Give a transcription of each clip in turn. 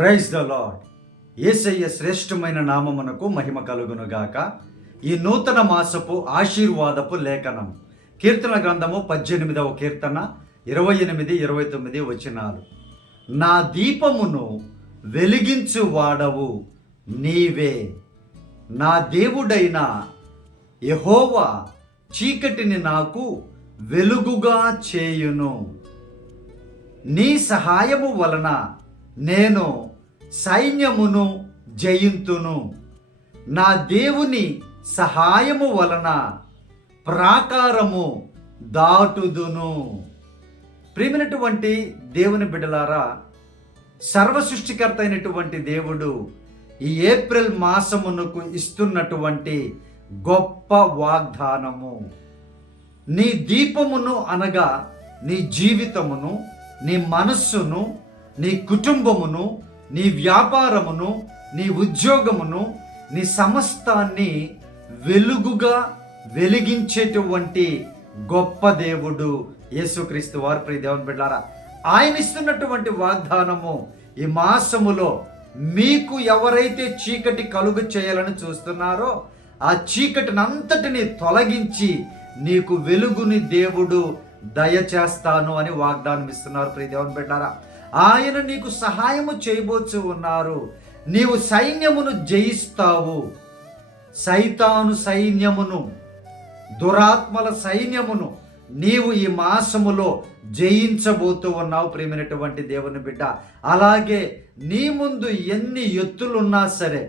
Praise the lord. యేసయ్య శ్రేష్టమైన నామమునకు మహిమ కలుగునుగాక. ఈ నూతన మాసపు ఆశీర్వాదపు లేఖనం కీర్తన గ్రంథము 18వ కీర్తన 28, 29 వచనాలు. నా దీపమును వెలిగించు వాడవు నీవే, నా దేవుడైన యెహోవా చీకటిని నాకు వెలుగుగా చేయును. నీ సహాయము వలన నేను సైన్యమును జయింతును. నా దేవుని సహాయము వలన ప్రాకారము దాటుదును. ప్రియమైనటువంటి దేవుని బిడ్డలారా, సర్వ సృష్టికర్త అయినటువంటి దేవుడు ఈ ఏప్రిల్ మాసమునకు ఇస్తున్నటువంటి గొప్ప వాగ్దానము. నీ దీపమును అనగా నీ జీవితమును, నీ మనస్సును, నీ కుటుంబమును, నీ వ్యాపారమును, నీ ఉద్యోగమును, నీ సమస్తాన్ని వెలుగుగా వెలిగించేటువంటి గొప్ప దేవుడు యేసుక్రీస్తు వారు. ప్రియ దేవుని బిడ్డలారా, ఆయన ఇస్తున్నటువంటి వాగ్దానము ఈ మాసములో మీకు ఎవరైతే చీకటి కలుగు చేయాలని చూస్తున్నారో ఆ చీకటిని అంతటిని తొలగించి నీకు వెలుగుని దేవుడు దయచేస్తాను అని వాగ్దానం ఇస్తున్నారు. ప్రియ దేవుని బిడ్డలారా, ఆయన నీకు సహాయము చేయబోచు ఉన్నారు. నీవు సైన్యమును జయిస్తావు. సైతాను సైన్యమును, దురాత్మల సైన్యమును నీవు ఈ మాసములో జయించబోతూ ఉన్నావు. ప్రియమైనటువంటి దేవుని బిడ్డ, అలాగే నీ ముందు ఎన్ని ఎత్తులున్నా సరే,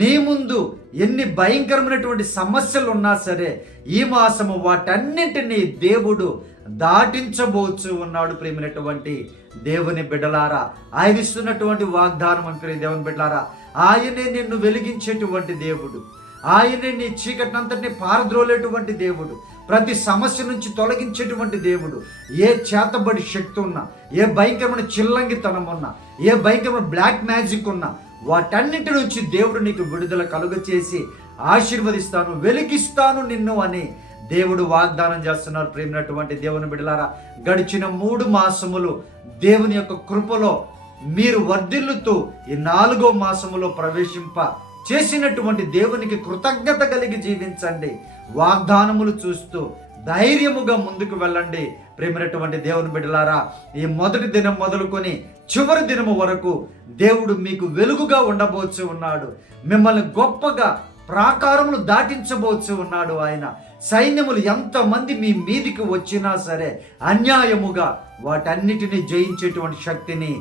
నీ ముందు ఎన్ని భయంకరమైనటువంటి సమస్యలు ఉన్నా సరే, ఈ మాసము వాటన్నింటినీ దేవుడు దాటించబోచు ఉన్నాడు. ప్రియమైనటువంటి దేవుని బిడ్డలారా, ఆయన ఇస్తున్నటువంటి వాగ్దానం అంటే దేవుని బిడ్డలారా, ఆయనే నిన్ను వెలిగించేటువంటి దేవుడు. ఆయనే నీ చీకటినంతటిని పారద్రోలేటువంటి దేవుడు. ప్రతి సమస్య నుంచి తొలగించేటువంటి దేవుడు. ఏ చేతబడి శక్తి ఉన్నా, ఏ భయంకరమైన చిల్లంగితనం ఉన్నా, ఏ భయంకరమైన బ్లాక్ మ్యాజిక్ ఉన్నా, వాటన్నిటి నుంచి దేవుడు నీకు విడుదల కలుగచేసి ఆశీర్వదిస్తాను, వెలిగిస్తాను నిన్ను అని దేవుడు వాగ్దానం చేస్తున్నారు. ప్రేమైనటువంటి దేవుని బిడ్డలారా, గడిచిన 3 మాసములు దేవుని యొక్క కృపలో మీరు వర్ధిల్లుతూ ఈ 4వ మాసములో ప్రవేశింప చేసినటువంటి దేవునికి కృతజ్ఞత కలిగి జీవించండి. వాగ్దానములు చూస్తూ ధైర్యముగా ముందుకు వెళ్ళండి. ప్రేమైనటువంటి దేవుని బిడ్డలారా, ఈ మొదటి దినం మొదలుకొని చివరి దినము వరకు దేవుడు మీకు వెలుగుగా ఉండబోచు ఉన్నాడు. మిమ్మల్ని గొప్పగా ప్రాకారములు దాటించబోచు ఉన్నాడు. ఆయన సైన్యములు ఎంతమంది మీ మీదికి వచ్చినా సరే అన్యాయముగా వాటన్నిటిని జయించేటువంటి శక్తిని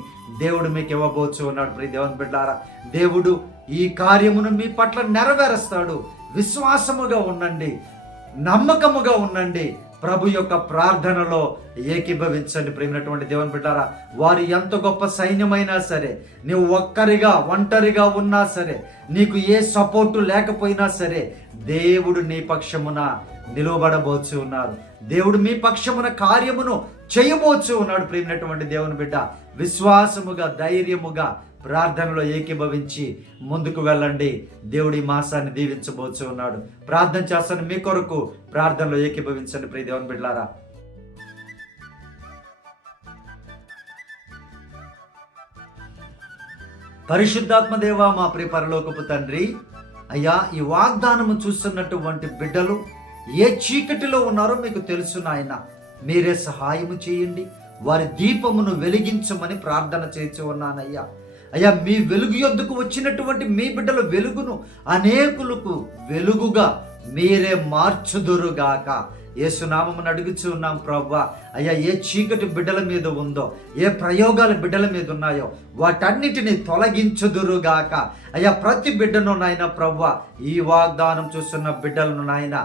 దేవుడు మీకు ఇవ్వబోచు ఉన్నాడు. ప్రియ దేవుని బిడ్డలారా, దేవుడు ఈ కార్యమును మీ పట్ల నెరవేరుస్తాడు. విశ్వాసముగా ఉండండి, నమ్మకముగా ఉండండి. ప్రభు యొక్క ప్రార్థనలో ఏకీభవించండి. ప్రేమైనటువంటి దేవుని బిడ్డారా, వారు ఎంత గొప్ప సైన్యమైనా సరే, నీవు ఒంటరిగా ఉన్నా సరే, నీకు ఏ సపోర్టు లేకపోయినా సరే, దేవుడు నీ పక్షమున నిలవబడబోచు ఉన్నారు. దేవుడు మీ పక్షమున కార్యమును చేయబోచు ఉన్నాడు. ప్రేమైనటువంటి దేవుని బిడ్డ, విశ్వాసముగా, ధైర్యముగా ప్రార్థనలో ఏకీభవించి ముందుకు వెళ్ళండి. దేవుడు ఈ మాసాన్ని దీవించబోచు ఉన్నాడు. ప్రార్థన చేస్తాను మీ కొరకు. ప్రార్థనలో ఏకీభవించండి ప్రియ దేవుని బిడ్డలారా. పరిశుద్ధాత్మ దేవా, మా ప్రియ పరలోకపు తండ్రి, అయ్యా, ఈ వాగ్దానము చూస్తున్నటువంటి బిడ్డలు ఏ చీకటిలో ఉన్నారో మీకు తెలుసు నాయన. మీరే సహాయము చేయండి. వారి దీపమును వెలిగించమని ప్రార్థన చేస్తూ ఉన్నానయ్యా. అయ్యా, మీ వెలుగు యొద్దకు వచ్చినటువంటి మీ బిడ్డల వెలుగును అనేకులకు వెలుగుగా మీరే మార్చుదురుగాక. యేసునామమును అడుగుచూ ఉన్నాం ప్రభువా. అయ్యా, ఏ చీకటి బిడ్డల మీద ఉందో, ఏ ప్రయోగాలు బిడ్డల మీద ఉన్నాయో వాటన్నిటిని తొలగించుదురుగాక. అయ్యా, ప్రతి బిడ్డను నాయన ప్రభువా, ఈ వాగ్దానం చూస్తున్న బిడ్డలను నాయన,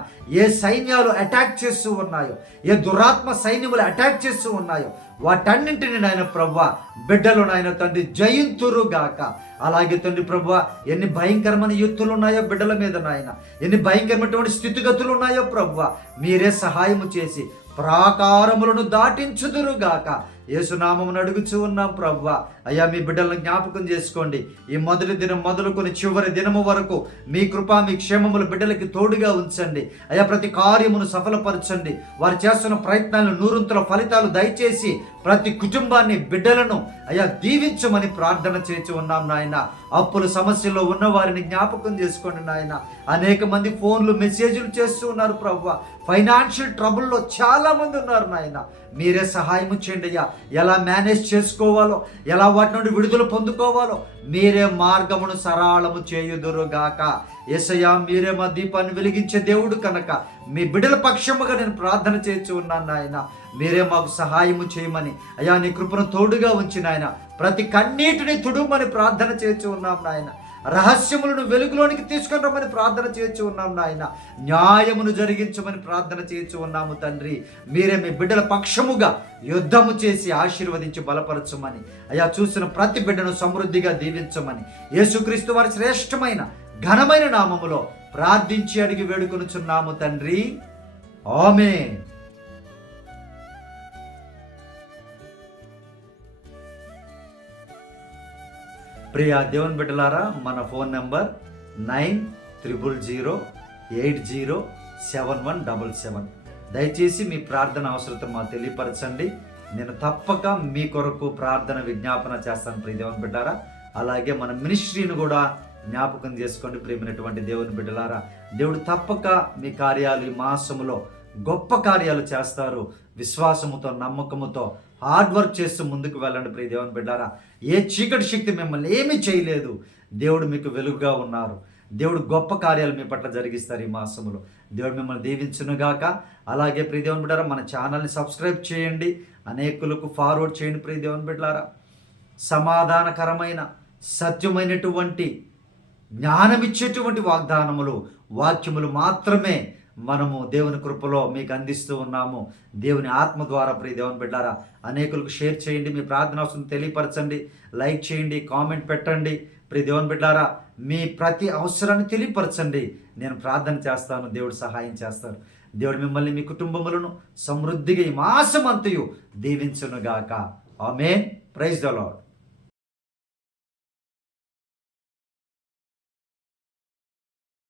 ఏ సైన్యాలు అటాక్ చేస్తూ ఉన్నాయో, ఏ దురాత్మ సైన్యములు అటాక్ చేస్తూ ఉన్నాయో వాటన్నింటిని నాయన ప్రభువా, బిడ్డలు నాయన తండ్రి జయింతురుగాక. అలాగే తండ్రి ప్రభువా, ఎన్ని భయంకరమైన యుద్ధులు ఉన్నాయో బిడ్డల మీద నాయన, ఎన్ని భయంకరమైనటువంటి స్థితిగతులు ఉన్నాయో ప్రభువా, మీరే సహాయము చేసి ప్రాకారములను దాటించుదురుగాక. యేసునామమును అడుగుచూ ఉన్నాం ప్రభువా. అయ్యా, మీ బిడ్డలను జ్ఞాపకం చేసుకోండి. ఈ మొదటి దినం మొదలుకొని చివరి దినము వరకు మీ కృప, మీ క్షేమములు బిడ్డలకి తోడుగా ఉంచండి. అయ్యా, ప్రతి కార్యమును సఫలపరచండి. వారు చేస్తున్న ప్రయత్నాలను 100 ఫలితాలు దయచేసి ప్రతి కుటుంబాన్ని, బిడ్డలను అయ్యా దీవించమని ప్రార్థన చేసి ఉన్నాం నాయన. అప్పుల సమస్యల్లో ఉన్న వారిని జ్ఞాపకం చేసుకోండి నాయన. అనేక మంది ఫోన్లు, మెసేజ్లు చేస్తూ ఉన్నారు ప్రభువా. ఫైనాన్షియల్ ట్రబుల్లో చాలా మంది ఉన్నారు నాయన. మీరే సహాయం చేయండి అయ్యా. ఎలా మేనేజ్ చేసుకోవాలో, ఎలా వాటి నుండి విడుదల పొందుకోవాలో మీరే మార్గమును సరళము చేయుదురుగాక. యేసయ్యా, మీరే మా దీపాన్ని వెలిగించే దేవుడు కనుక మీ బిడ్డల పక్షముగా నేను ప్రార్థన చేస్తూ ఉన్నాను నాయన. మీరే మాకు సహాయము చేయమని అయ్యా, నీ కృపను తోడుగా ఉంచి నాయన ప్రతి కన్నీటిని తుడుమని ప్రార్థన చేస్తూ ఉన్నాం నాయన. రహస్యములను వెలుగులోనికి తీసుకొని రమ్మని ప్రార్థన చేస్తూ ఉన్నాం నాయన. న్యాయమును జరిగించమని ప్రార్థన చేస్తూ ఉన్నాము తండ్రి. మీరే మీ బిడ్డల పక్షముగా యుద్ధము చేసి ఆశీర్వదించి బలపరచమని అయ్యా, చూసిన ప్రతి బిడ్డను సమృద్ధిగా దీవించమని యేసుక్రీస్తు వారి శ్రేష్టమైన ఘనమైన నామములో ప్రార్థించి అడిగి వేడుకొనుచున్నాము తండ్రి. ఆమేన్. ప్రియా దేవుని బిడ్డలారా, మన ఫోన్ నెంబర్ 9000807177. దయచేసి మీ ప్రార్థన అవసరత మాకు తెలియపరచండి. నేను తప్పక మీ కొరకు ప్రార్థన విజ్ఞాపన చేస్తాను ప్రియ దేవుని బిడ్డారా. అలాగే మన మినిస్ట్రీని కూడా జ్ఞాపకం చేసుకోండి ప్రియమైనటువంటి దేవుని బిడ్డలారా. దేవుడు తప్పక మీ కార్యాలు ఈ మాసములో గొప్ప కార్యాలు చేస్తారు. విశ్వాసముతో, నమ్మకముతో హార్డ్ వర్క్ చేస్తూ ముందుకు వెళ్ళండి ప్రియ దేవుని బిడ్డారా. ఏ చీకటి శక్తి మిమ్మల్ని ఏమీ చేయలేదు. దేవుడు మీకు వెలుగుగా ఉన్నారు. దేవుడు గొప్ప కార్యాలు మీ పట్ల జరిగిస్తారు ఈ మాసములో. దేవుడు మిమ్మల్ని దీవించునుగాక. అలాగే ప్రియ దేవుని బిడ్డారా, మన ఛానల్ని సబ్స్క్రైబ్ చేయండి, అనేకులకు ఫార్వర్డ్ చేయండి ప్రియ దేవుని బిడ్డలారా. సమాధానకరమైన, సత్యమైనటువంటి, జ్ఞానమిచ్చేటువంటి వాగ్దానములు, వాక్యములు మాత్రమే మనము దేవుని కృపలో మీకు అందిస్తూ ఉన్నాము. దేవుని ఆత్మ ద్వారా ప్రియ దేవుని బిడ్డారా, అనేకులకు షేర్ చేయండి. మీ ప్రార్థన అవసరం తెలియపరచండి, లైక్ చేయండి, కామెంట్ పెట్టండి. ప్రియ దేవుని బిడ్డారా, మీ ప్రతి అవసరాన్ని తెలియపరచండి. నేను ప్రార్థన చేస్తాను, దేవుడు సహాయం చేస్తారు. దేవుడు మిమ్మల్ని, మీ కుటుంబములను సమృద్ధిగా ఈ మాసమంతయు దీవించునుగాక. ఆమేన్. Praise the lord.